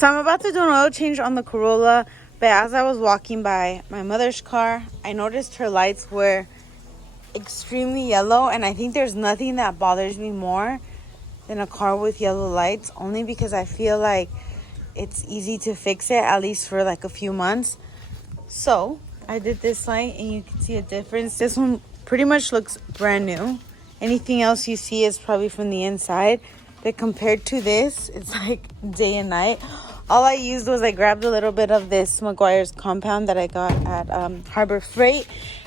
So I'm about to do an oil change on the Corolla, but as I was walking by my mother's car, I noticed her lights were extremely yellow, and I think there's nothing that bothers me more than a car with yellow lights, only because I feel like it's easy to fix it, at least for like a few months. So I did this light and you can see a difference. This one pretty much looks brand new. Anything else you see is probably from the inside, but compared to this, it's like day and night. All I used was I grabbed a little bit of this Meguiar's compound that I got at Harbor Freight,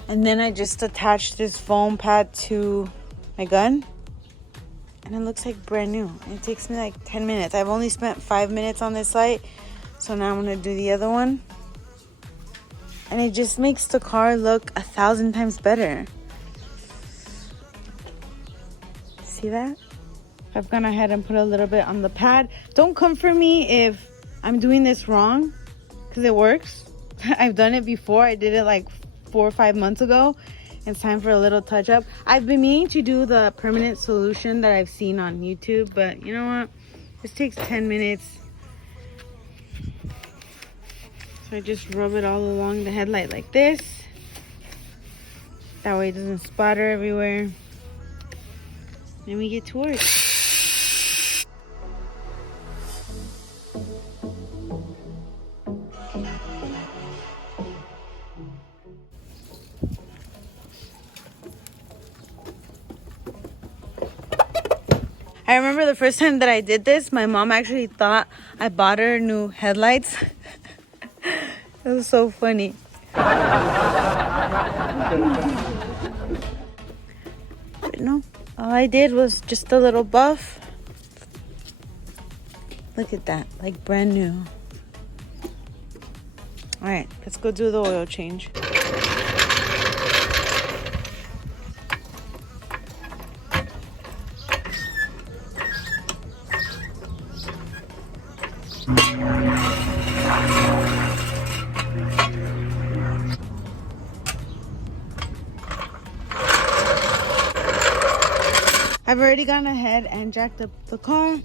and then I just attached this foam pad to my gun, and it looks like brand new. It takes me like 10 minutes. I've only spent 5 minutes on this light, so now I'm gonna do the other one, and it just makes the car look 1,000 times better. See that? I've gone ahead and put a little bit on the pad. Don't come for me if I'm doing this wrong, because it works. I've done it before. I did it like 4 or 5 months ago. It's time for a little touch up. I've been meaning to do the permanent solution that I've seen on YouTube, but you know what? This takes 10 minutes. So I just rub it all along the headlight like this. That way it doesn't splatter everywhere. Then we get to work. I remember the first time that I did this, my mom actually thought I bought her new headlights. It was so funny. But no, all I did was just a little buff. Look at that, like brand new. All right, let's go do the oil change. I've already gone ahead and jacked up the car,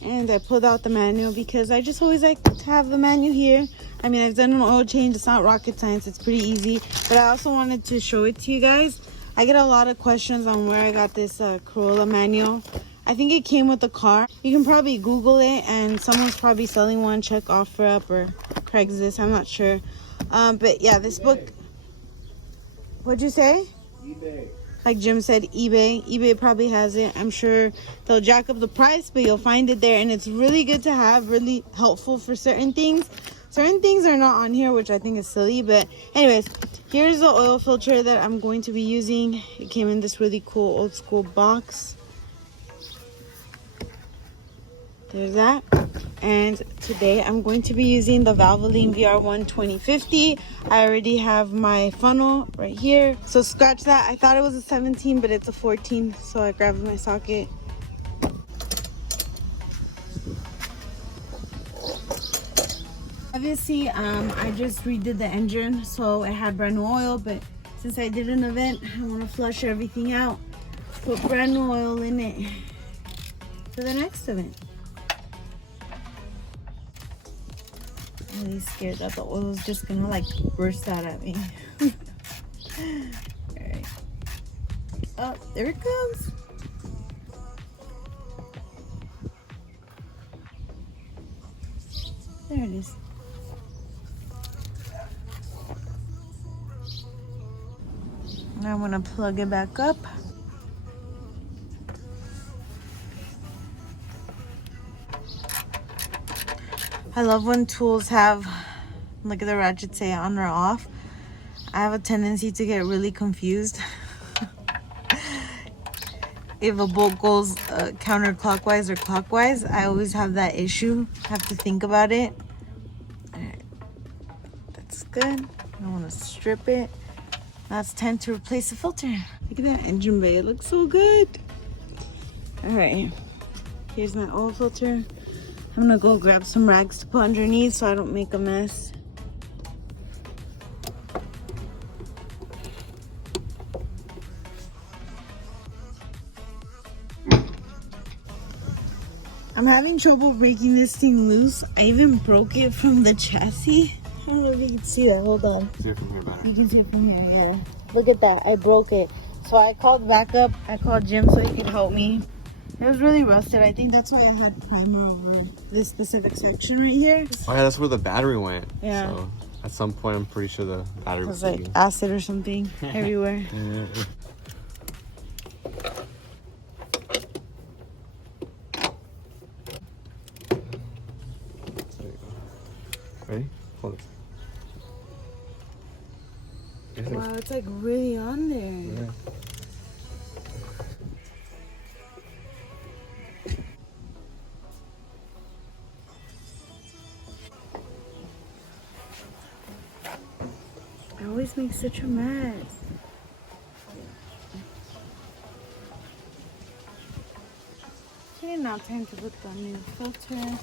and I pulled out the manual because I just always like to have the manual here. I mean, I've done an oil change. It's not rocket science. It's pretty easy. But I also wanted to show it to you guys. I get a lot of questions on where I got this Corolla manual. I think it came with the car. You can probably Google it, and someone's probably selling one. Check OfferUp or Craigslist. I'm not sure. But yeah, this book... What'd you say? eBay. Like Jim said, eBay. eBay probably has it. I'm sure they'll jack up the price, but you'll find it there. And it's really good to have, really helpful for certain things. Certain things are not on here, which I think is silly. But anyways, here's the oil filter that I'm going to be using. It came in this really cool old school box. There's that. And today I'm going to be using the Valvoline VR1 2050. I already have my funnel right here. So scratch that. I thought it was a 17, but it's a 14. So I grabbed my socket. Obviously, I just redid the engine, so I had brand new oil. But since I did an event, I want to flush everything out. Put brand new oil in it for the next event. I'm really scared that the oil is just gonna like burst out at me. Alright. Oh, there it comes. There it is. Now I'm gonna plug it back up. I love when tools have, look at the ratchet say on or off. I have a tendency to get really confused. If a bolt goes counterclockwise or clockwise, I always have that issue. I have to think about it. All right, that's good. I want to strip it. Now it's time to replace the filter. Look at that engine bay, it looks so good. All right, here's my oil filter. I'm gonna go grab some rags to put underneath so I don't make a mess. I'm having trouble breaking this thing loose. I even broke it from the chassis. I don't know if you can see that. Hold on. See it from here better. You can see it from here, yeah. Look at that. I broke it. So I called backup. I called Jim so he could help me. It was really rusted. I think that's why I had primer over this specific section right here. Oh yeah, that's where the battery went. Yeah. So at some point, I'm pretty sure the battery It was was like acid or something everywhere. Ready? Hold it. Wow, it's like really on there. Yeah. I always make such a mess. Okay, now time to put the new filter.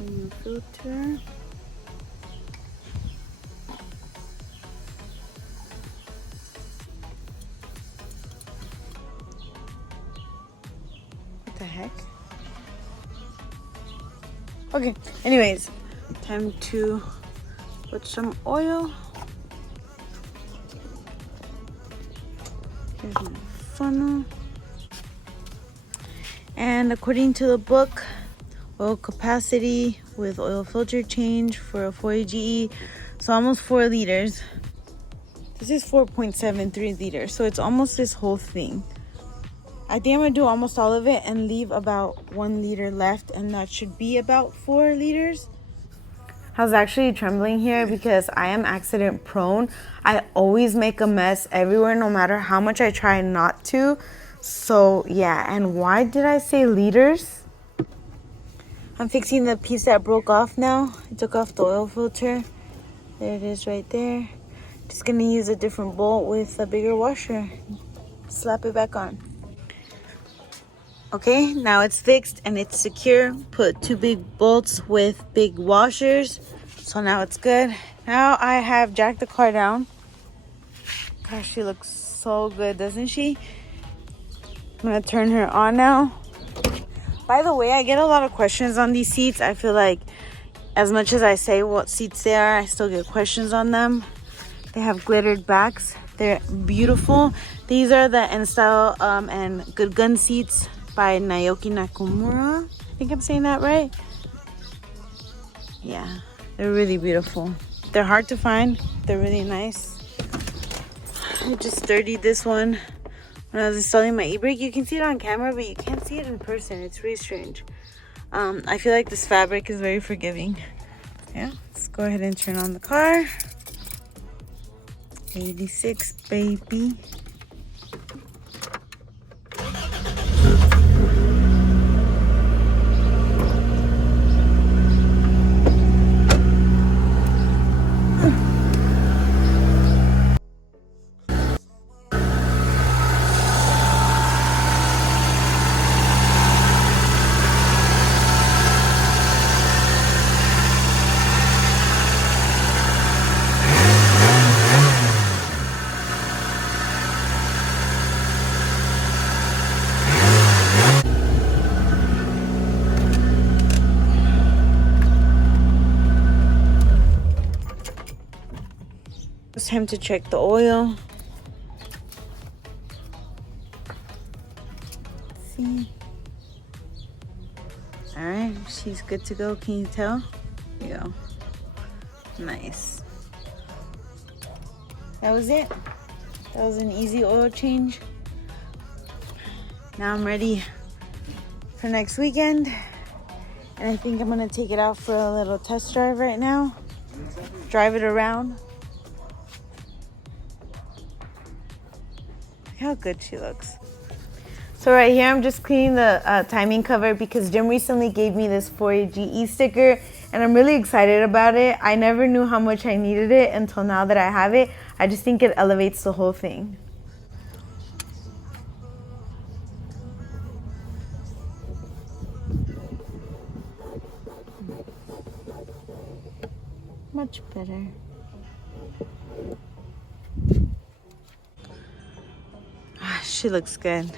New filter. What the heck? Okay, anyways, time to put some oil. Here's my funnel. And according to the book, oil capacity with oil filter change for a 4AGE, so almost 4 liters. This is 4.73 liters, so it's almost this whole thing. I think I'm gonna do almost all of it and leave about 1 liter left, and that should be about 4 liters. I was actually trembling here because I am accident prone. I always make a mess everywhere no matter how much I try not to. So yeah, and why did I say liters? I'm fixing the piece that broke off now. I took off the oil filter. There it is right there. Just gonna use a different bolt with a bigger washer. Slap it back on. Okay, now it's fixed and it's secure. Put 2 big bolts with big washers. So now it's good. Now I have jacked the car down. Gosh, she looks so good, doesn't she? I'm gonna turn her on now. By the way, I get a lot of questions on these seats. I feel like as much as I say what seats they are, I still get questions on them. They have glittered backs. They're beautiful. These are the N-Style and Good Gun seats by Naoki Nakamura. I think I'm saying that right. Yeah, they're really beautiful. They're hard to find. They're really nice. I just dirtied this one when I was installing my e-brake. You can see it on camera, but you can't see it in person. It's really strange. I feel like this fabric is very forgiving. Yeah, let's go ahead and turn on the car. 86, baby. It's time to check the oil. See. All right, she's good to go. Can you tell? There you go. Nice. That was it. That was an easy oil change. Now I'm ready for next weekend. And I think I'm gonna take it out for a little test drive right now. Drive it around. Look how good she looks. So right here, I'm just cleaning the timing cover because Jim recently gave me this 4AGE sticker and I'm really excited about it. I never knew how much I needed it until now that I have it. I just think it elevates the whole thing. Much better. She looks good.